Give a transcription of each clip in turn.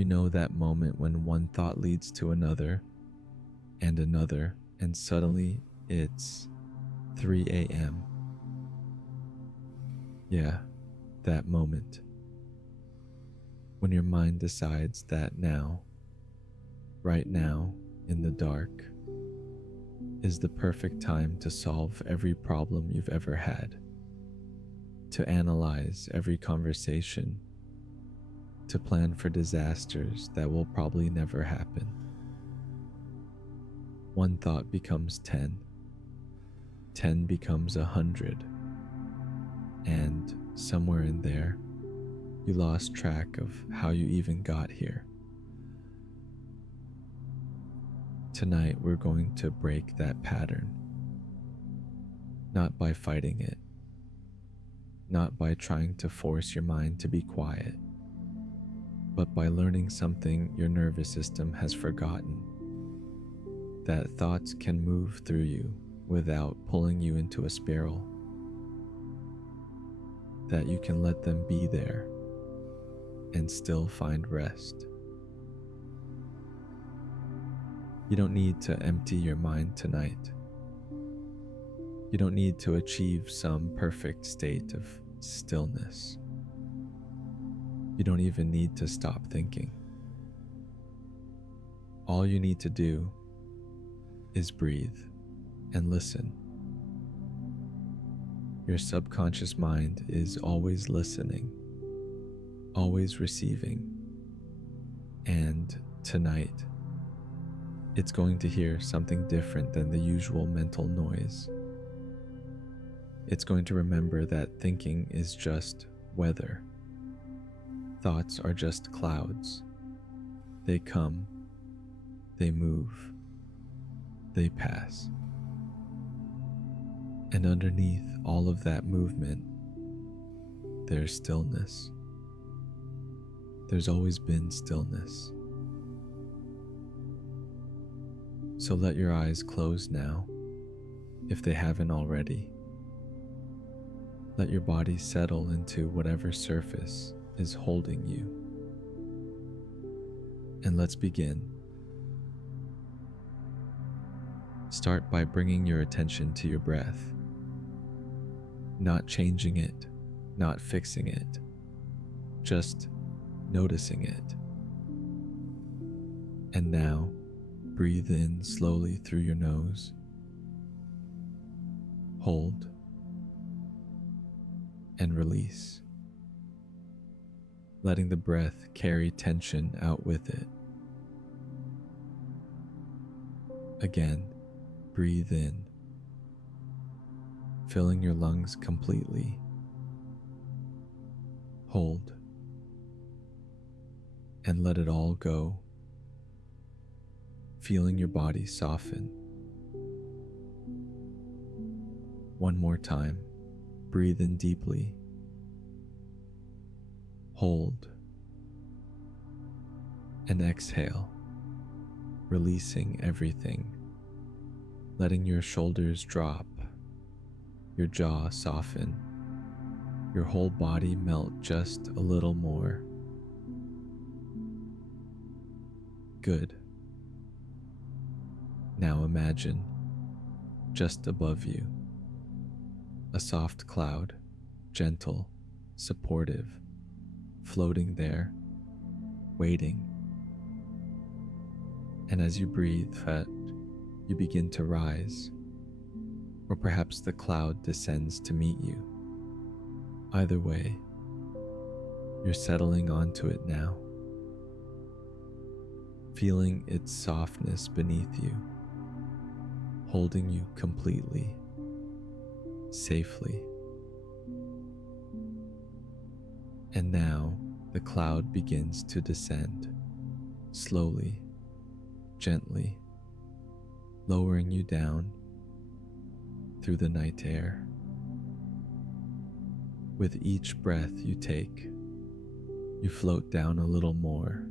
You know that moment when one thought leads to another, and suddenly it's 3 a.m. Yeah, that moment when your mind decides that now, right now, in the dark, is the perfect time to solve every problem you've ever had, to analyze every conversation, to plan for disasters that will probably never happen. One thought becomes 10, 10 becomes 100, and somewhere in there, you lost track of how you even got here. Tonight, we're going to break that pattern, not by fighting it, not by trying to force your mind to be quiet, but by learning something your nervous system has forgotten: that thoughts can move through you without pulling you into a spiral, that you can let them be there and still find rest. You don't need to empty your mind tonight. You don't need to achieve some perfect state of stillness. You don't even need to stop thinking. All you need to do is breathe and listen. Your subconscious mind is always listening, always receiving, and tonight, it's going to hear something different than the usual mental noise. It's going to remember that thinking is just weather. Thoughts are just clouds. They come, they move, they pass. And underneath all of that movement, there's stillness. There's always been stillness. So let your eyes close now, if they haven't already. Let your body settle into whatever surface is holding you. And let's begin. Start by bringing your attention to your breath, not changing it, not fixing it, just noticing it. And now, breathe in slowly through your nose. Hold and release, letting the breath carry tension out with it. Again, breathe in, filling your lungs completely. Hold and let it all go, feeling your body soften. One more time, breathe in deeply. Hold and exhale, releasing everything, letting your shoulders drop, your jaw soften, your whole body melt just a little more. Good. Now imagine, just above you, a soft cloud, gentle, supportive, floating there, waiting. And as you breathe, you begin to rise, or perhaps the cloud descends to meet you. Either way, you're settling onto it now, feeling its softness beneath you, holding you completely, safely. And now the cloud begins to descend, slowly, gently, lowering you down through the night air. With each breath you take, you float down a little more,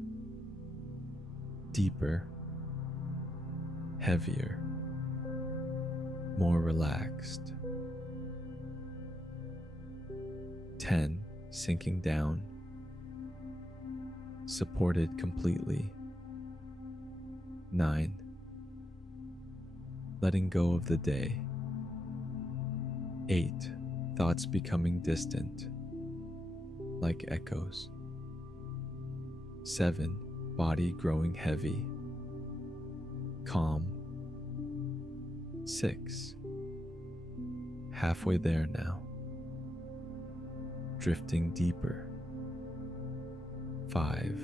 deeper, heavier, more relaxed. 10, sinking down. supported completely. 9. Letting go of the day. 8. Thoughts becoming distant, like echoes. 7. Body growing heavy, calm. 6. Halfway there now, drifting deeper. 5.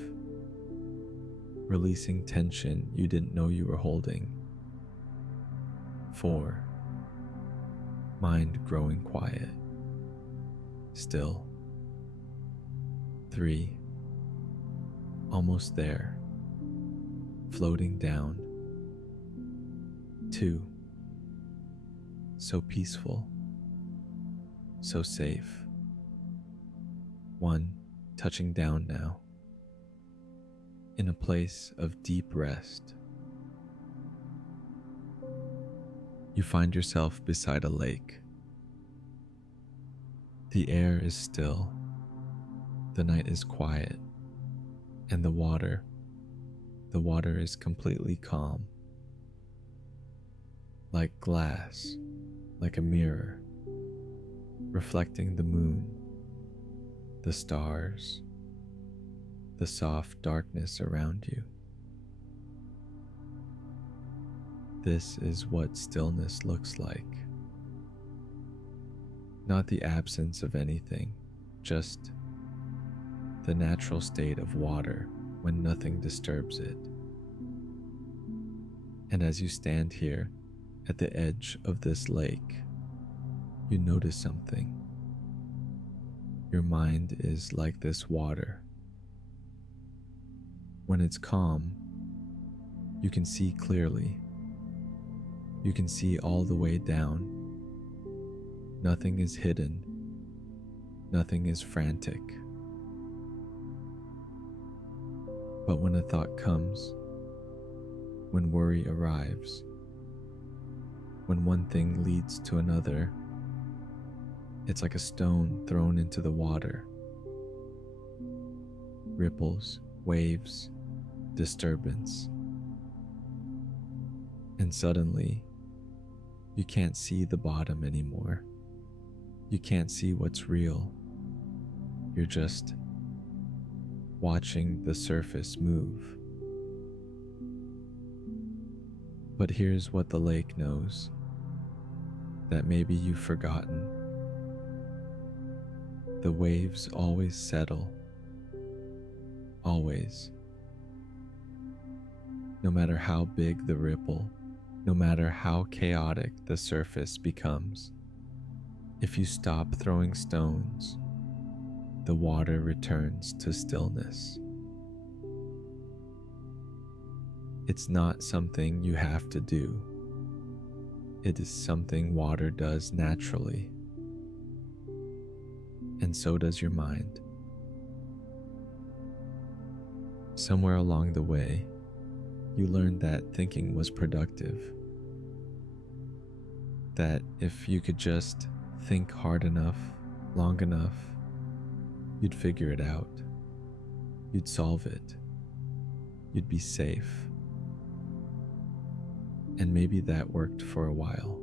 Releasing tension you didn't know you were holding. 4. Mind growing quiet, still. 3. Almost there, floating down. 2. So peaceful, so safe. 1. Touching down now, in a place of deep rest. You find yourself beside a lake. The air is still, the night is quiet, and the water is completely calm. Like glass, like a mirror, reflecting the moon, the stars, the soft darkness around you. This is what stillness looks like. Not the absence of anything, just the natural state of water when nothing disturbs it. And as you stand here at the edge of this lake, you notice something. Your mind is like this water. When it's calm, you can see clearly. You can see all the way down. Nothing is hidden. Nothing is frantic. But when a thought comes, when worry arrives, when one thing leads to another, it's like a stone thrown into the water. Ripples, waves, disturbance. And suddenly, you can't see the bottom anymore. You can't see what's real. You're just watching the surface move. But here's what the lake knows that maybe you've forgotten. The waves always settle. Always. No matter how big the ripple, no matter how chaotic the surface becomes, if you stop throwing stones, the water returns to stillness. It's not something you have to do. It is something water does naturally. And so does your mind. Somewhere along the way, you learned that thinking was productive. That if you could just think hard enough, long enough, you'd figure it out. You'd solve it. You'd be safe. And maybe that worked for a while.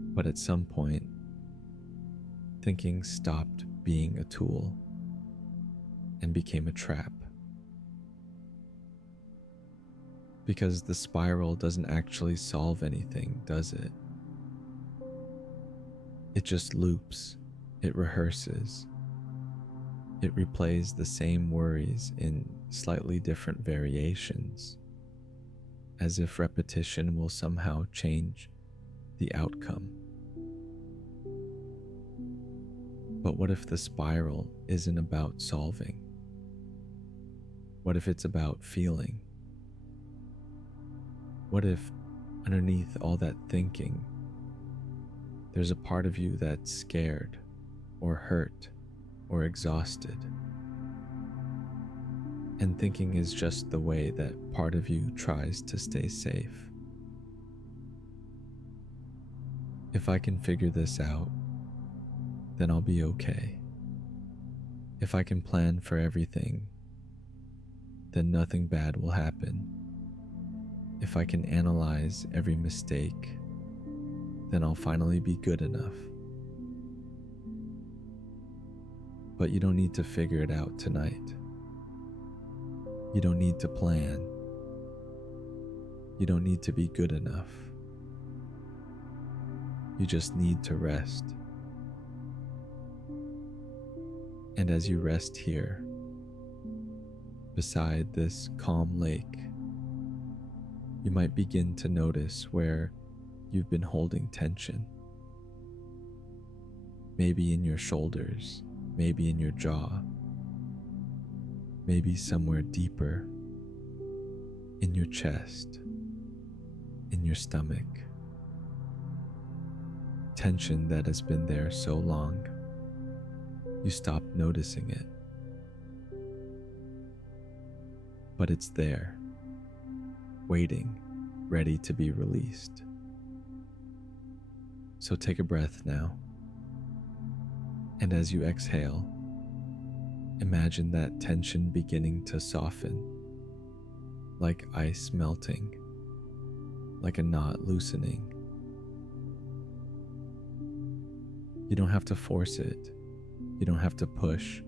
But at some point, thinking stopped being a tool and became a trap. Because the spiral doesn't actually solve anything, does it? It just loops, it rehearses, it replays the same worries in slightly different variations, as if repetition will somehow change the outcome. But what if the spiral isn't about solving? What if it's about feeling? What if underneath all that thinking, there's a part of you that's scared or hurt or exhausted? And thinking is just the way that part of you tries to stay safe. If I can figure this out, then I'll be okay. If I can plan for everything then nothing bad will happen. If I can analyze every mistake, then I'll finally be good enough. But you don't need to figure it out tonight. You don't need to plan. You don't need to be good enough. You just need to rest. And as you rest here, beside this calm lake, you might begin to notice where you've been holding tension. Maybe in your shoulders, maybe in your jaw, maybe somewhere deeper in your chest, in your stomach. Tension that has been there so long, you stop noticing it. But it's there, waiting, ready to be released. So take a breath now. And as you exhale, imagine that tension beginning to soften, like ice melting, like a knot loosening. You don't have to force it. You don't have to push.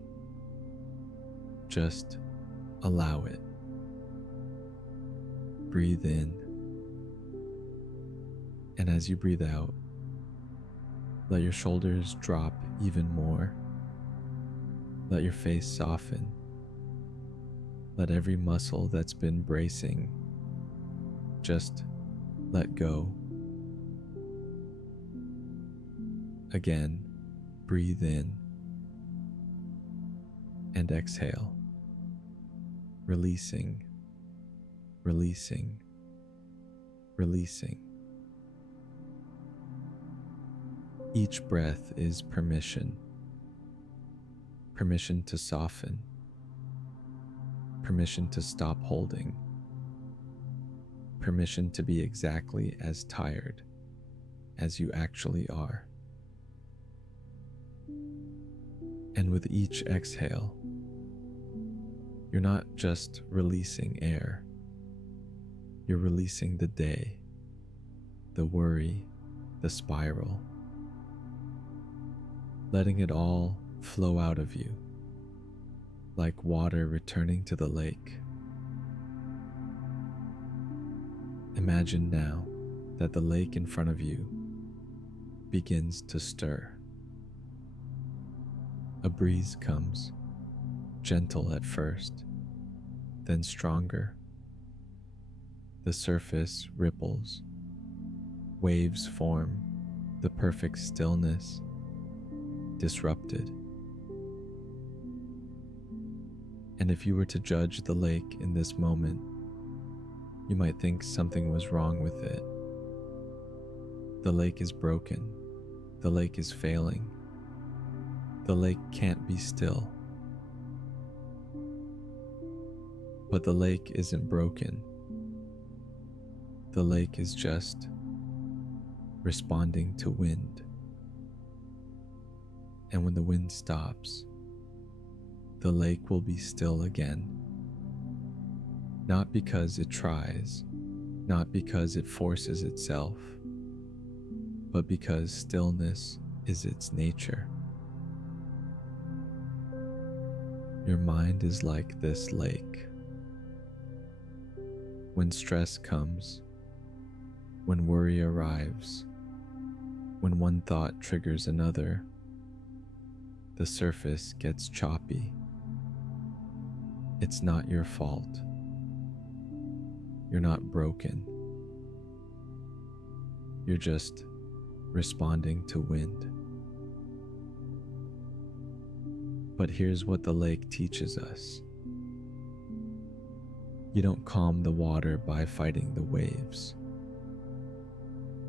Just allow it. Breathe in. And as you breathe out, let your shoulders drop even more. Let your face soften. Let every muscle that's been bracing just let go. Again, breathe in and exhale, releasing, releasing, releasing. Each breath is permission. Permission to soften. Permission to stop holding. Permission to be exactly as tired as you actually are. And with each exhale, you're not just releasing air. You're releasing the day, the worry, the spiral, letting it all flow out of you, like water returning to the lake. Imagine now that the lake in front of you begins to stir. A breeze comes, gentle at first, then stronger. The surface ripples, waves form, the perfect stillness, disrupted. And if you were to judge the lake in this moment, you might think something was wrong with it. The lake is broken. The lake is failing. The lake can't be still. But the lake isn't broken. The lake is just responding to wind. And when the wind stops, the lake will be still again. Not because it tries, not because it forces itself, but because stillness is its nature. Your mind is like this lake. When stress comes, when worry arrives, when one thought triggers another, the surface gets choppy. It's not your fault. You're not broken. You're just responding to wind. But here's what the lake teaches us. You don't calm the water by fighting the waves.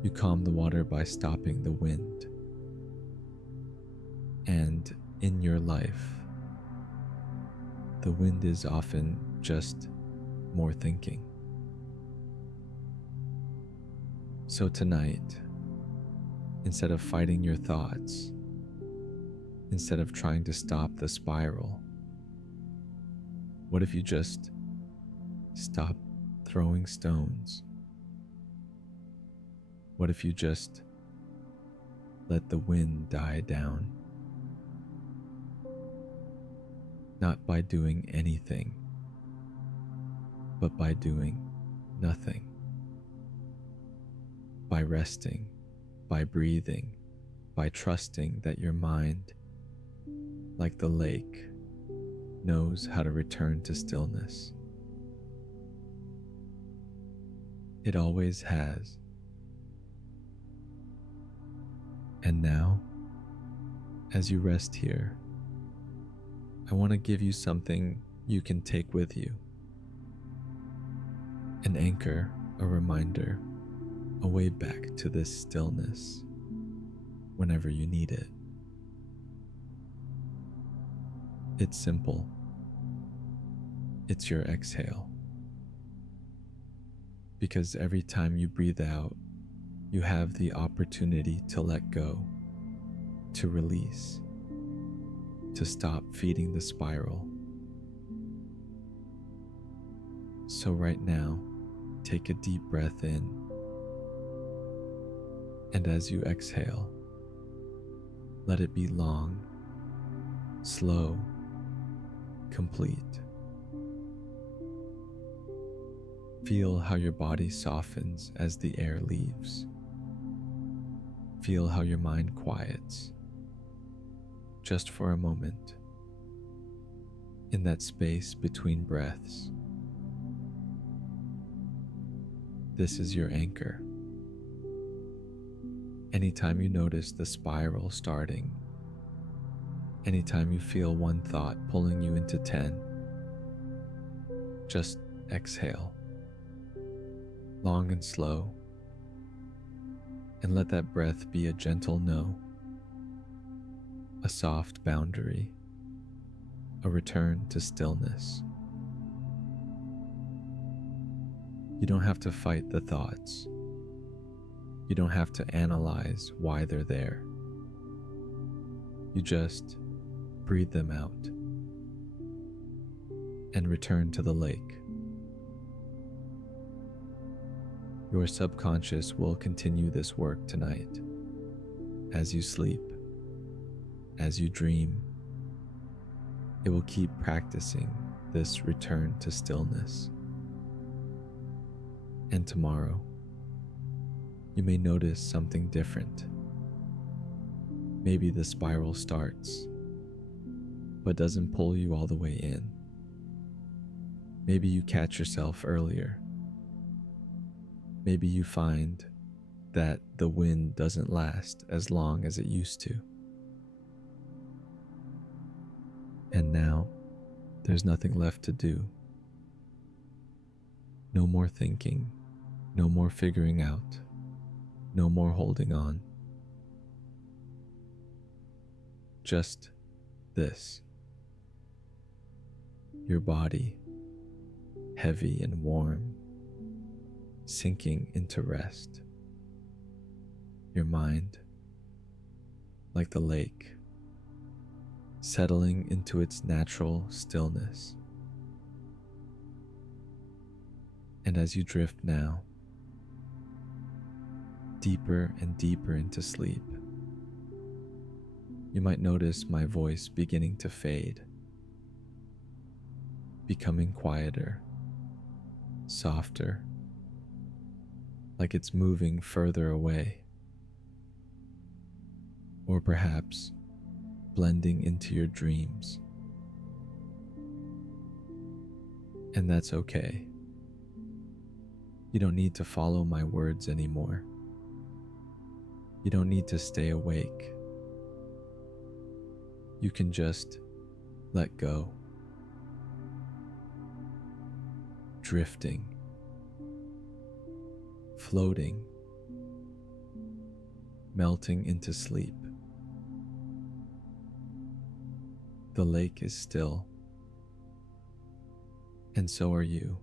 You calm the water by stopping the wind. And in your life, the wind is often just more thinking. So tonight, instead of fighting your thoughts, instead of trying to stop the spiral, what if you just stop throwing stones? What if you just let the wind die down? Not by doing anything, but by doing nothing. By resting, by breathing, by trusting that your mind, like the lake, knows how to return to stillness. It always has. And now, as you rest here, I want to give you something you can take with you. An anchor, a reminder, a way back to this stillness whenever you need it. It's simple. It's your exhale. Because every time you breathe out, you have the opportunity to let go, to release, to stop feeding the spiral. So right now, take a deep breath in, and as you exhale, let it be long, slow, complete. Feel how your body softens as the air leaves. Feel how your mind quiets, just for a moment, in that space between breaths. This is your anchor. Anytime you notice the spiral starting, anytime you feel one thought pulling you into 10, just exhale, long and slow, and let that breath be a gentle no, a soft boundary, a return to stillness. You don't have to fight the thoughts. You don't have to analyze why they're there. You just breathe them out and return to the lake. Your subconscious will continue this work tonight. As you sleep, as you dream, it will keep practicing this return to stillness. And tomorrow, you may notice something different. Maybe the spiral starts, but doesn't pull you all the way in. Maybe you catch yourself earlier. Maybe you find that the wind doesn't last as long as it used to. And now, there's nothing left to do. No more thinking, no more figuring out, no more holding on. Just this. Your body, heavy and warm, sinking into rest. Your mind, like the lake, settling into its natural stillness. And as you drift now, deeper and deeper into sleep, you might notice my voice beginning to fade, becoming quieter, softer, like it's moving further away, or perhaps blending into your dreams. And that's okay. You don't need to follow my words anymore. You don't need to stay awake. You can just let go. Drifting, floating, melting into sleep. The lake is still, and so are you.